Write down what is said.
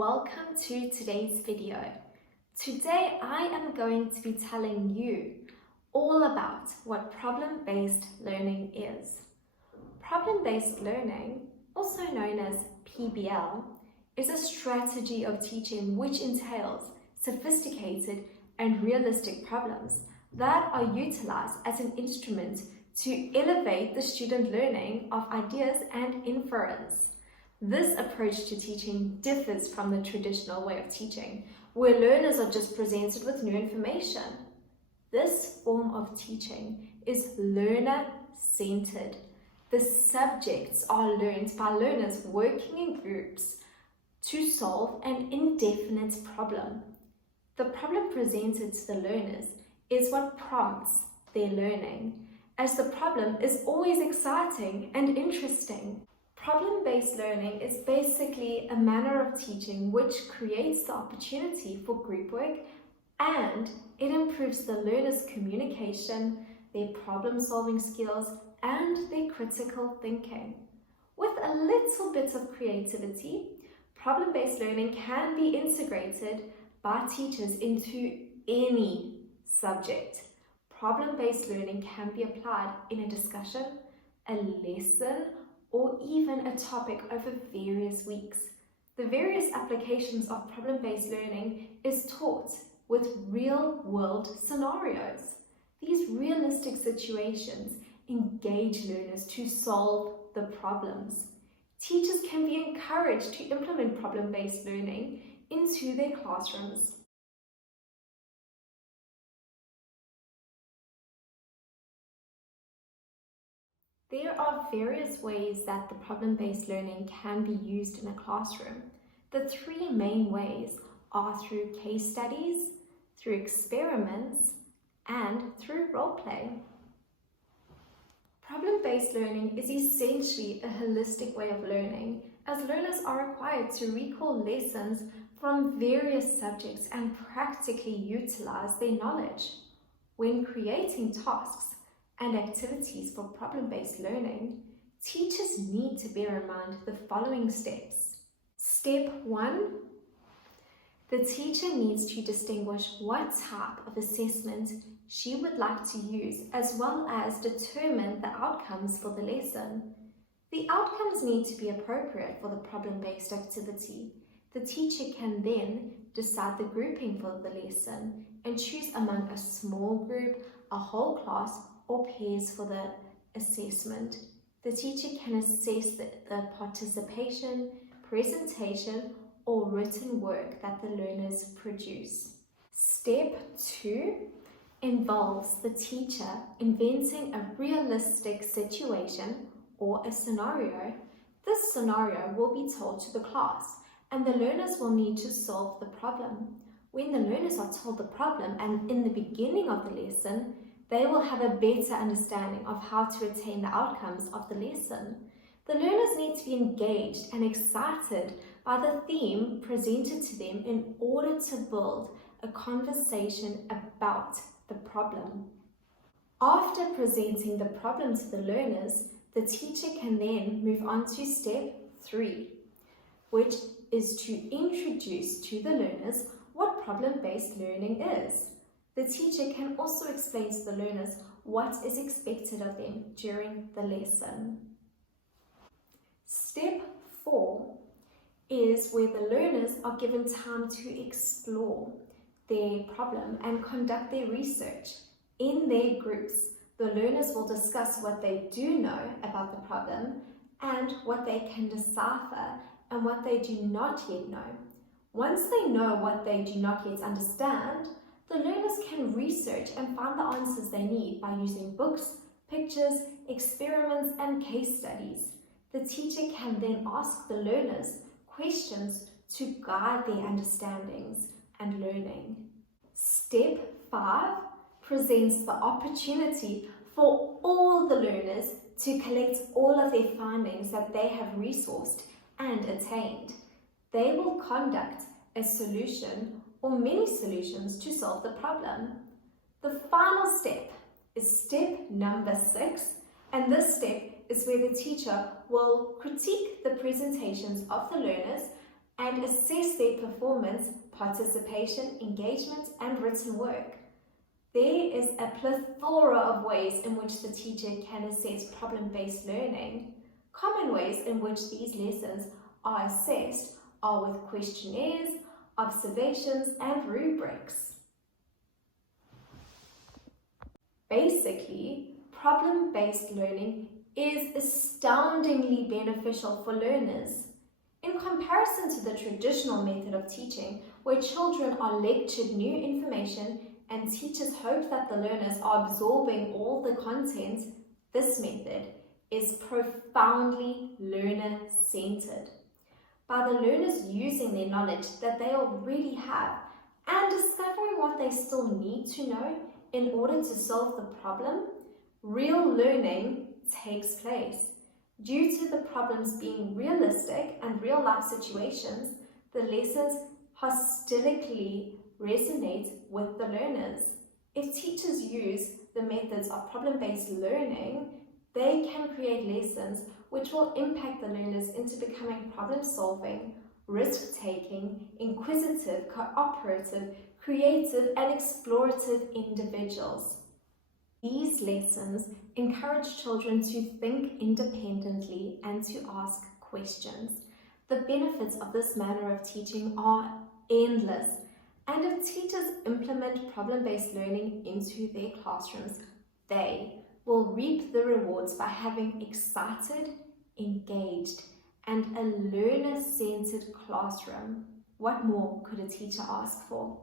welcome to today's video. Today I am going to be telling you all about what problem-based learning is. Problem-based learning, also known as PBL, is a strategy of teaching which entails sophisticated and realistic problems that are utilized as an instrument to elevate the student learning of ideas and inference. This approach to teaching differs from the traditional way of teaching, where learners are just presented with new information. This form of teaching is learner-centered. The subjects are learned by learners working in groups to solve an indefinite problem. The problem presented to the learners is what prompts their learning, as the problem is always exciting and interesting. Problem-based learning is basically a manner of teaching which creates the opportunity for group work, and it improves the learners' communication, their problem-solving skills, and their critical thinking. With a little bit of creativity, problem-based learning can be integrated by teachers into any subject. Problem-based learning can be applied in a discussion, a lesson, or even a topic over various weeks. The various applications of problem-based learning is taught with real-world scenarios. These realistic situations engage learners to solve the problems. Teachers can be encouraged to implement problem-based learning into their classrooms. There are various ways that the problem-based learning can be used in a classroom. The three main ways are through case studies, through experiments, and through role play. Problem-based learning is essentially a holistic way of learning, as learners are required to recall lessons from various subjects and practically utilize their knowledge. When creating tasks and activities for problem-based learning, teachers need to bear in mind the following steps. Step 1. The teacher needs to distinguish what type of assessment she would like to use, as well as determine the outcomes for the lesson. The outcomes need to be appropriate for the problem-based activity. The teacher can then decide the grouping for the lesson and choose among a small group, a whole class, or pairs for the assessment. The teacher can assess the participation, presentation, or written work that the learners produce. Step 2 involves the teacher inventing a realistic situation or a scenario. This scenario will be told to the class, and the learners will need to solve the problem. When the learners are told the problem and in the beginning of the lesson, they will have a better understanding of how to attain the outcomes of the lesson. The learners need to be engaged and excited by the theme presented to them in order to build a conversation about the problem. After presenting the problem to the learners, the teacher can then move on to step 3, which is to introduce to the learners what problem-based learning is. The teacher can also explain to the learners what is expected of them during the lesson. Step 4 is where the learners are given time to explore their problem and conduct their research. In their groups, the learners will discuss what they do know about the problem and what they can decipher and what they do not yet know. Once they know what they do not yet understand, the learners can research and find the answers they need by using books, pictures, experiments, and case studies. The teacher can then ask the learners questions to guide their understandings and learning. Step 5 presents the opportunity for all the learners to collect all of their findings that they have resourced and attained. They will conduct a solution or many solutions to solve the problem. The final step is step number 6, and this step is where the teacher will critique the presentations of the learners and assess their performance, participation, engagement, and written work. There is a plethora of ways in which the teacher can assess problem-based learning. Common ways in which these lessons are assessed are with questionnaires, observations, and rubrics. Basically, problem-based learning is astoundingly beneficial for learners. In comparison to the traditional method of teaching, where children are lectured new information and teachers hope that the learners are absorbing all the content, this method is profoundly learner-centered. By the learners using their knowledge that they already have and discovering what they still need to know in order to solve the problem, real learning takes place. Due to the problems being realistic and real-life situations, the lessons holistically resonate with the learners. If teachers use the methods of problem-based learning, they can create lessons which will impact the learners into becoming problem-solving, risk-taking, inquisitive, cooperative, creative, and explorative individuals. These lessons encourage children to think independently and to ask questions. The benefits of this manner of teaching are endless, and if teachers implement problem-based learning into their classrooms, they will reap the rewards by having excited, engaged, and a learner-centered classroom. What more could a teacher ask for?